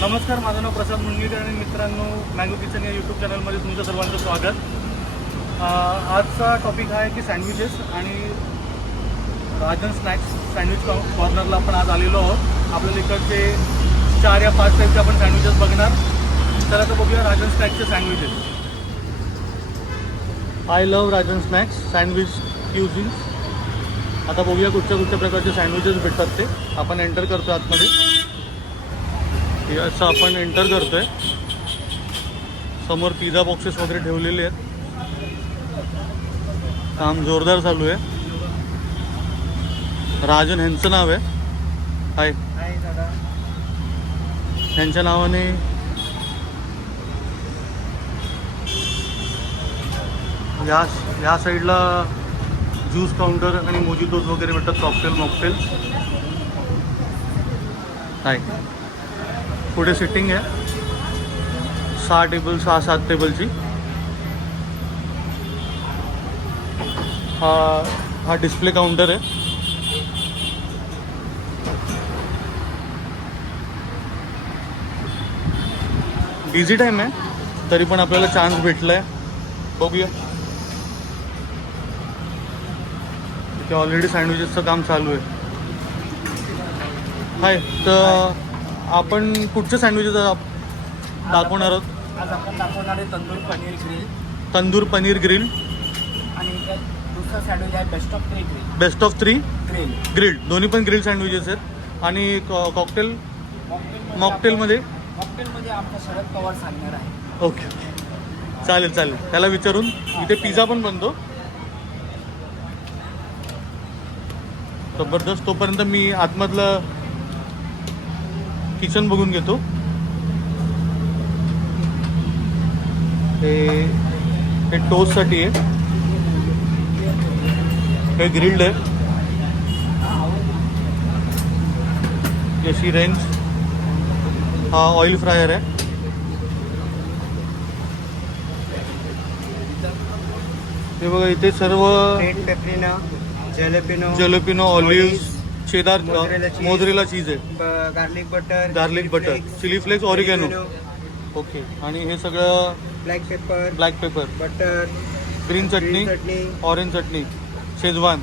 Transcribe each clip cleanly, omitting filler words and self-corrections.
नमस्कार, माझं नाव प्रसाद मुंडगेकर आणि मित्रांनो, मँगो किचन या यूट्यूब चॅनलमध्ये तुमचं सर्वांचं स्वागत. आजचा टॉपिक हा आहे की सँडविचेस आणि राजन स्नॅक्स सँडविच कॉर्नरला आपण आज आलेलो आहोत. आपल्याला इकडचे 4 या 5 टाईपचे आपण सँडविचेस बघणार. तर आता बघूया राजन स्नॅक्सचे sandwiches. I love Rajan snacks sandwich cuisines. आता बघूया कुठच्या प्रकारचे सँडविचेस भेटतात ते. आपण एंटर करतो आतमध्ये. असं आपण एंटर करतोय. समोर पिझ्झा बॉक्सेस वगैरे ठेवलेले आहेत. काम जोरदार चालू आहे. राजन ह्यांचं नाव आहे. हाय दादा. ह्यांच्या नावाने या साईडला ज्यूस काउंटर आणि मोजितोज वगैरे भेटतात. Cocktail mocktail. हाय. पुढे सिटिंग आहे 6-7 टेबलची. हा डिस्प्ले काउंटर आहे. बिझी टाईम आहे तरी पण आपल्याला चान्स भेटला आहे. बघूया. इथे ऑलरेडी सँडविचेसचं काम चालू आहे. हाय. तर आपण कुठचे सँडविचेस दाखवणार आहोत? आज आपण दाखवणार आहे तंदूर पनीर ग्रिल. तंदूर पनीर ग्रिल. आणि दुसरा सँडविच आहे best of 3 grill. Best of 3 grill. Grilled. दोन्ही पण ग्रिल सँडविचेस आहेत. आणि कॉकटेल मॉकटेलमध्ये आमचा शरद पवार सांगणार आहे. ओके. चालेल त्याला विचारून. इथे पिझ्झा पण बनतो. जबरदस्त. तोपर्यंत मी आतमधलं किचन बघून घेतो. हे टोस्टसाठी आहे. हे ग्रिल्ड आहे. याची रेंज. हा ऑइल फ्रायर आहे. हे बघा इथे सर्व red paprika, jalapeno, olive, cheddar, mozzarella cheese आहे. Garlic butter, chilli flakes, oregano. Okay. आणि हे सगळं ब्लॅक पेपर, बटर, ग्रीन चटणी, ऑरेंज चटणी, schezwan,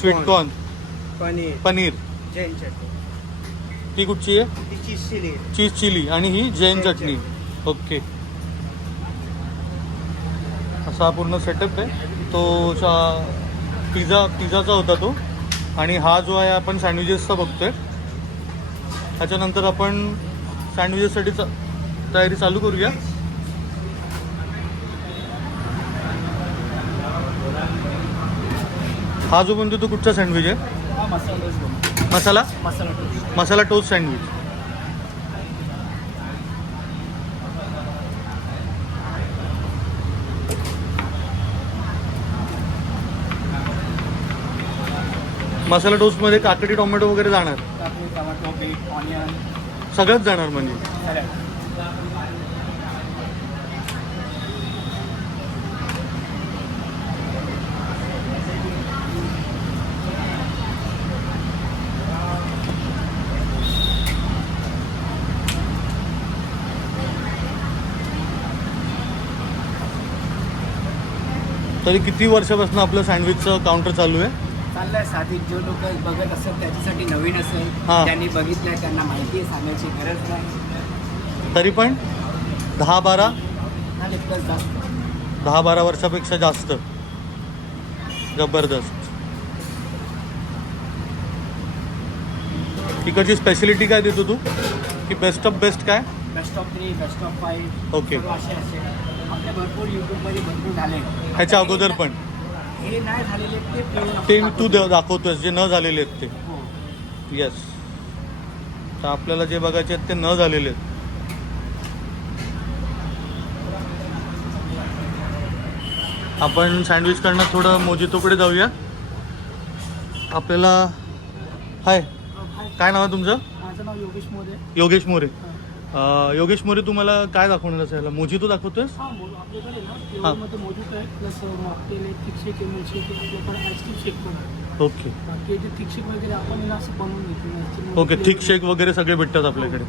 sweet corn, paneer. Jain चटणी. ती कुठची आहे? Cheese chilli. आणि ही जैन चटणी. ओके. असा पूर्ण सेटअप आहे. तो पिझ्झाचा होता तो. आणि हा जो आहे आपण सँडविचेसचा बघतोय. त्याच्यानंतर आपण सँडविचेससाठी तयारी चालू करूया. हा जो बनतो तो कुठचा सँडविच आहे? हा मसाला टोस्ट सँडविच. मसाला टोस्टमध्ये काकडी, टोमॅटो वगैरे जाणार. टोमॅटो, बीट, ऑनियन सगळंच जाणार म्हणजे. तरी किती वर्षापासून आपलं सँडविचचं काउंटर चालू आहे? चाललंय. साधी जो लोक बघत असेल त्याच्यासाठी नवीन असेल, हां. त्यांनी बघितलंय, त्यांना माहिती आहे, सांगायची गरज नाही. तरी पण 10-12 आणि प्लस जास्त 10-12 वर्षापेक्षा जास्त. जबरदस्त. इकडची स्पेशलिटी काय देतो तू? की बेस्ट ऑफ बेस्ट काय? Best of 3, best of 5. Okay. असे आपल्या भरपूर यूट्यूबमध्ये भरपूर झाले. ह्याच्या अगोदर पण हे नाही झालेले ते तू दाखवतोयस जे न झालेले आहेत ते. हो. येस. तर आपल्याला जे बघायचे आहेत ते न झालेले आहेत. आपण सँडविच करणं थोडं मोजितोकडे जाऊया. आपल्याला हाय. काय नाव आहे तुमचं? माझं नाव योगेश मोरे. योगेश मोरे. योगेश मोरे तुम्हाला काय दाखवणार असेल मोजितो दाखवतोय हां आपल्याकडे ना हां. फ्लेवरमध्ये मोजितो आहे प्लस मॉकटेल आहे थिक शेक आहे मिल्क शेक आहे आपल्याकडे आईस्क्रीम शेक पण आहे ओके बाकी जे थिक शेक वगैरे आपण ना असं बनवून घेतो ओके थिक शेक वगैरे सगळे भेटतात आपल्याकडे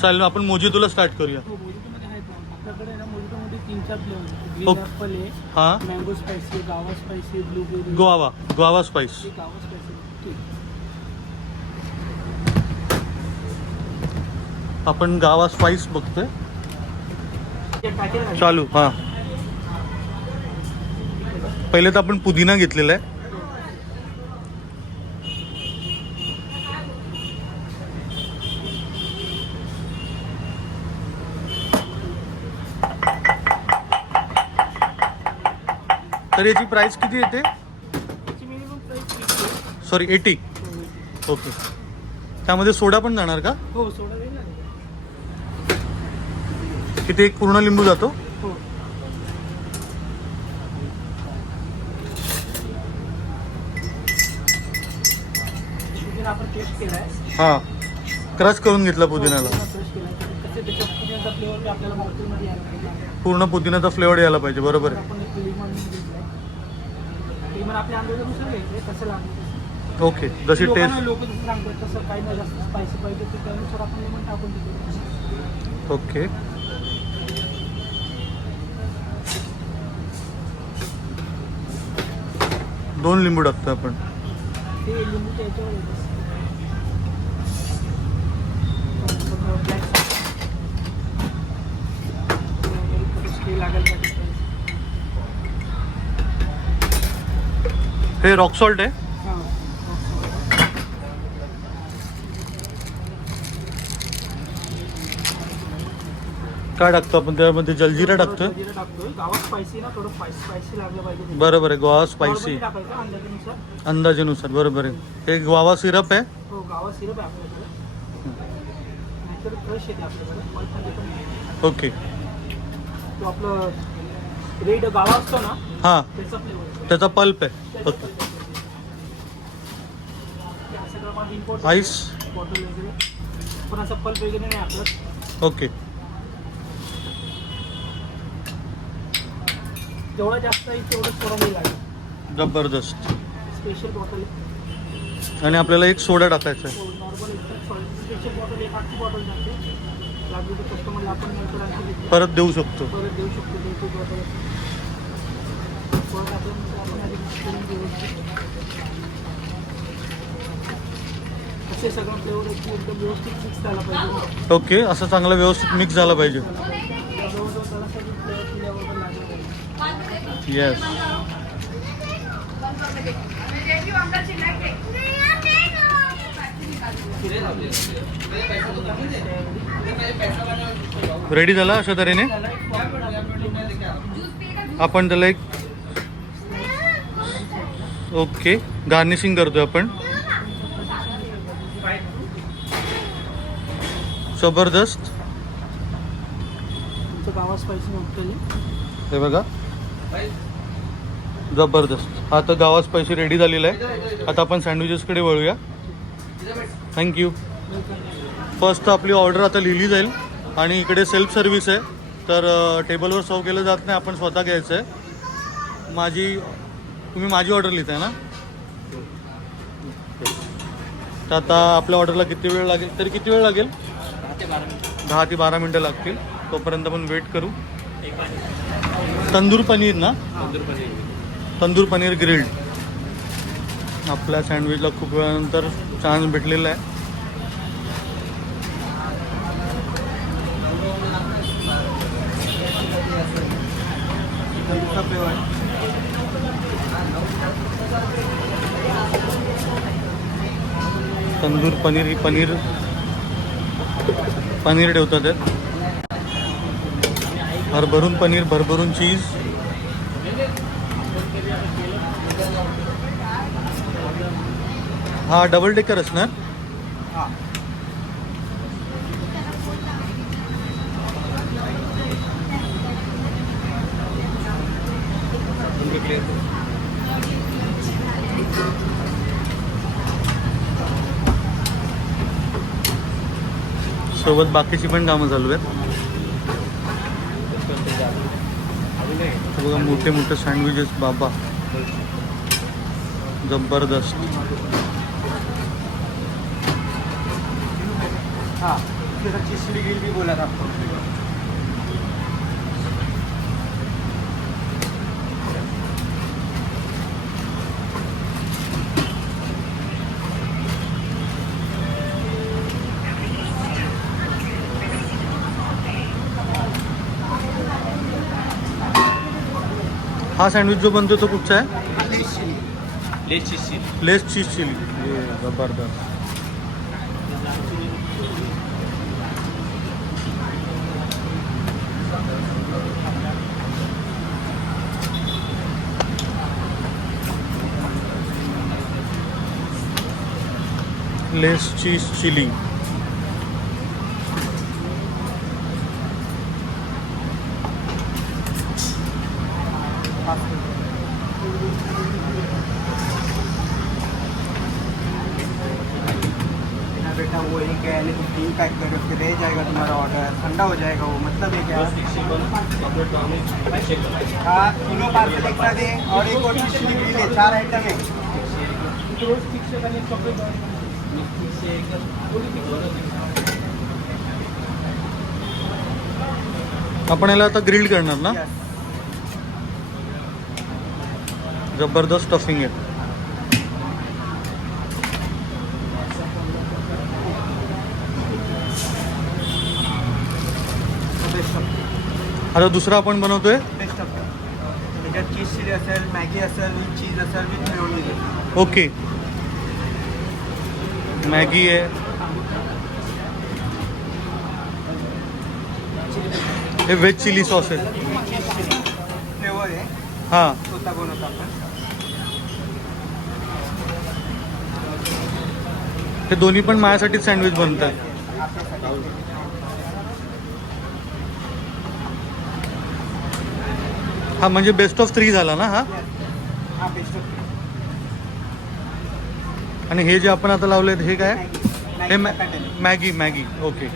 चालेल आपण मोजितोला स्टार्ट करूया हो मोजितोमध्ये आहेत ना आपल्याकडे ना मोजितोमध्ये 3-4 फ्लेवर आहे ग्रीन ओके. ॲपल आहे हां मँगो स्पायसी गावा स्पायसी ब्लूबेरी गोवा स्पाइस गावा स्पायसी ठीक आपण गावा स्पाइस बघतोय ते पॅकेट आहे चालू हां पहिले तर आपण पुदिना घेतलेला आहे तर याची प्राइस किती येते त्याची मिनिमम प्राईस सॉरी 80 ओके त्यामध्ये सोडा पण जाणार का हो सोडा वेळ ना किती एक पूर्ण लिंबू जातो हो पुदिना आपण टेस्ट केला आहे हां क्रश करून घेतला पुदिन्याला टेस्ट केला आहे त्याच्या पुदिन्याचा फ्लेवर आपल्याला मॉकटेलमध्ये यायला पाहिजे पूर्ण पुदिन्याचा फ्लेवर यायला पाहिजे बरोबर आहे आपण एक लिमन घेतलाय लिमन आपल्या अंदाजानुसार घ्यायचं कसं लागतं ओके जशी टेस्ट लोक जसं सांगतात तसं काही नाही जास्त स्पायसी पाहिजे तर त्यानुसार आपण लिमन टाकून देतो ओके दोन लिंबू टाकतो आपण ते लिंबू त्याच्यावर येतं ब्लॅक लागायला पाहिजे हे रॉक सॉल्ट आहे हां काय टाकतो आपण त्यामध्ये जलजिरा टाकतोय जिरं टाकतोय गावात स्पायसी ना थोडं स्पायसी लागलं पाहिजे बरोबर आहे गोवा स्पायसी Normally टाकायचं अंदाजानुसार अंदाजानुसार बरोबर आहे हे गोवा सिरप आहे हो गावात सिरप आहे आपल्याकडे नाहीतर फ्रेश येते आपल्याकडे पल्पमध्ये पण नाही. ओके तो आपलं रेड गावा असतो ना हां त्याचा फ्लेवर त्याचा पल्प आहे ओके सगळं मग इम्पोर्ट आईस बॉटल वगैरे पण असं पल्प वगैरे नाही आपलं ओके जेवढा जास्त आहे तेवढं थोडं नाही लागेल जबरदस्त स्पेशल बॉटल आहे आणि आपल्याला एक सोडा टाकायचा आहे नॉर्मल एकदम स्पेशल बॉटल एक आखी बॉटल जाते लागली तर कस्टमरला आपण नंतर आणखी देतो. परत देऊ शकतो परत देऊ शकतो देतो बॉटल परत आपण आधी mix करून व्यवस्थित असे सगळं फ्लेवर एकदम व्यवस्थित मिक्स झाला पाहिजे ओके असं चांगलं व्यवस्थित मिक्स झाला पाहिजे जवळजवळ त्याला सगळी फ्लेवर पिल्याबरोबर लागलं पाहिजे येस रेडी झाला अशा तऱ्हेने आपण त्याला एक ओके गार्निशिंग करतोय आपण जबरदस्त तुमचं गावा स्पायसी मॉकटेल हे बघा जबरदस्त आता गावा स्पायसी रेडी झालेला आहे आता आपण सँडविचेसकडे वळूया थँक्यू फर्स्ट आपली ऑर्डर आता लिहिली जाईल आणि इकडे सेल्फ सर्व्हिस आहे तर टेबलवर सर्व केलं जात नाही आपण स्वतः घ्यायचं आहे तुम्ही माझी ऑर्डर लिहिताय ना तर आता आपल्या ऑर्डरला किती वेळ लागेल तरी किती वेळ लागेल 10 ते 12 मिनटं लागतील तोपर्यंत आपण वेट करू तंदूर पनीर ना तंदूर पनीर ग्रिल्ड आपल्या सँडविचला खूप वेळानंतर चान्स भेटलेला आहे तंदूर पनीर ही पनीर ठेवतात आहेत भरभरून पनीर भरभरून चीज हा डबल डेकर असणार सोबत बाकीची पण कामं चालू आहेत. हे बघा मोठे मोठे सँडविचेस बाबा, जबरदस्त. हाँ चीज़ चिली ग्रिल भी बोला था आपको. हा सँडविच जो बनतो तो कुठचा आहे? लेस चीज़ चिली. लेस चीज चिली. ये जबरदस्त. लेस चीज चिली. बेटा वो एक है लेकिन 3 पैक करो फिर रह जाएगा तुम्हारा ऑर्डर, ठंडा हो जाएगा वो. मतलब है क्या? हाँ तीनों पार्सल एक साथ है और एक और चीज़ चिली ग्रिल है. 4 आइटम है. आपण याला आता ग्रिल्ड करणार ना? Yes. जबरदस्त स्टफिंग आहे. बेस्ट ऑफ आता दुसरा आपण बनवतोय. बेस्ट ऑफ त्याच्यात चीज चिली असेल, मॅगी असेल, विथ चीज असेल, विथ मेयोनीज आहे. ओके. मॅगी आहे. हे व्हेज चिली सॉस आहे. फ्लेवर आहे हां. स्वतः बनवतो आपण. हे दोन्ही पण माझ्यासाठीच सँडविच बनतात. हा म्हणजे बेस्ट ऑफ 3 झाला ना हा. हा बेस्ट ऑफ आणि हे जे आपण आता लावलेत हे काय? हे पॅटर्न. मॅगी. Maggi okay.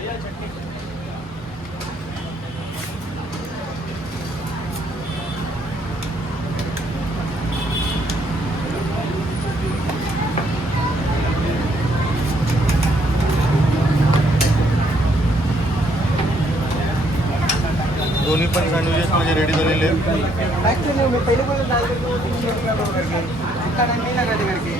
दोन्ही पण सँडविचेस माझे रेडी झालेले आहेत. एक्चुअली मैं पहले बोला दाल करके वो 300 रुपया लो करके इतना टाइम नहीं लगा दे करके.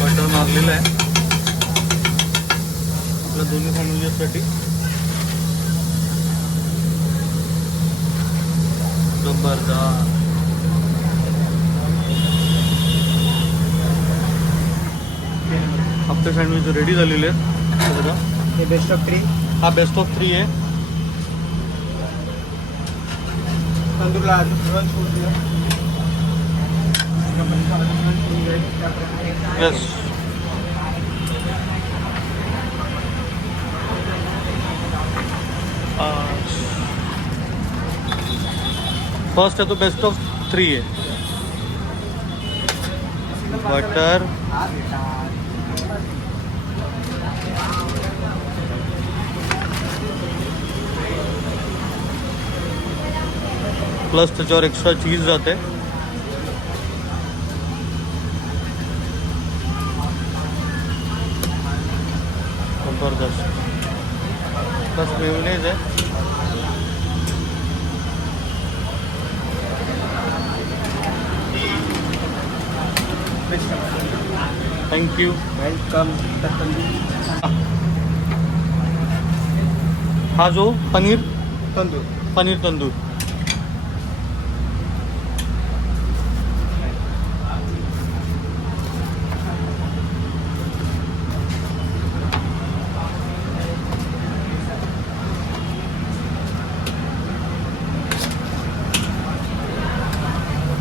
बटर मारलेलं आहे आपल्या दोन्ही सँडविचेससाठी. जबरदस्त. आपले सँडविच रेडी झालेले आहेत. हे बघा. ये बेस्ट ऑफ 3 हा बेस्ट ऑफ 3 आहे. तंदूर ला रन फूड दिया. येस. फर्स्ट है तो बेस्ट ऑफ 3 है. बटर प्लस त्याच्यावर एक्स्ट्रा चीज जाते. जबरदस्त. प्लस मेयोनीज है. Thank you. वेलकम. हा जो पनीर तंदूर तंदूर.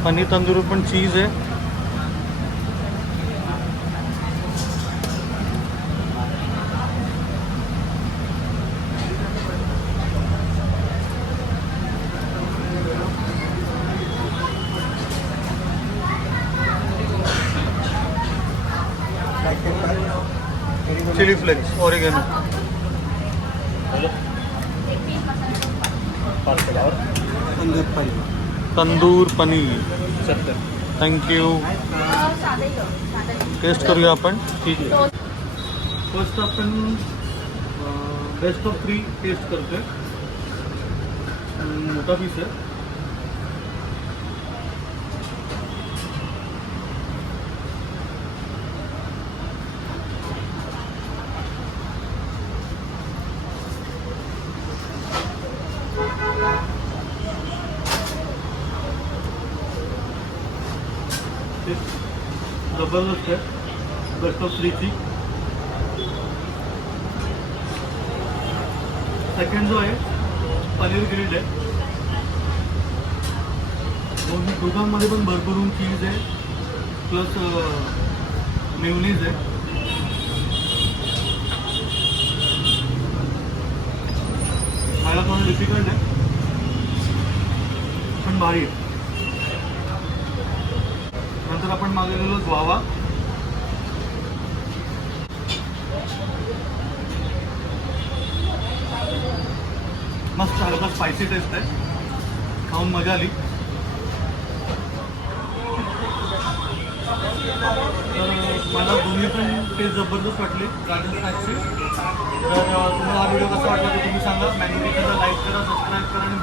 पनीर तंदूर पण चीज आहे. Chili flakes oregano. Tandoor paneer. Thank you. Taste करूया आपण. ठीक आहे. फर्स्ट आपण बेस्ट ऑफ 3 टेस्ट करतोय. मोठा पीस आहे. जबरदस्त आहे बेस्ट ऑफ 3 ची. सेकंड जो आहे पनीर ग्रिल्ड आहे. दोघांमध्ये पण भरपूर चीज आहे प्लस मेयोनीज आहे. खायला थोडं डिफिकल्ट आहे पण भारी आहे. नंतर आपण मागवलेलो ग्वावा. मस्त हलका स्पायसी टेस्ट आहे. खाऊन मजा आली. तर मला दोन्ही पण टेस्ट जबरदस्त वाटली राजन स्नॅक्सची. तर तुम्हाला हा व्हिडिओ कसा वाटला ते तुम्ही सांगा. मॅन्यू किचनला लाईक करा, सबस्क्राईब करा आणि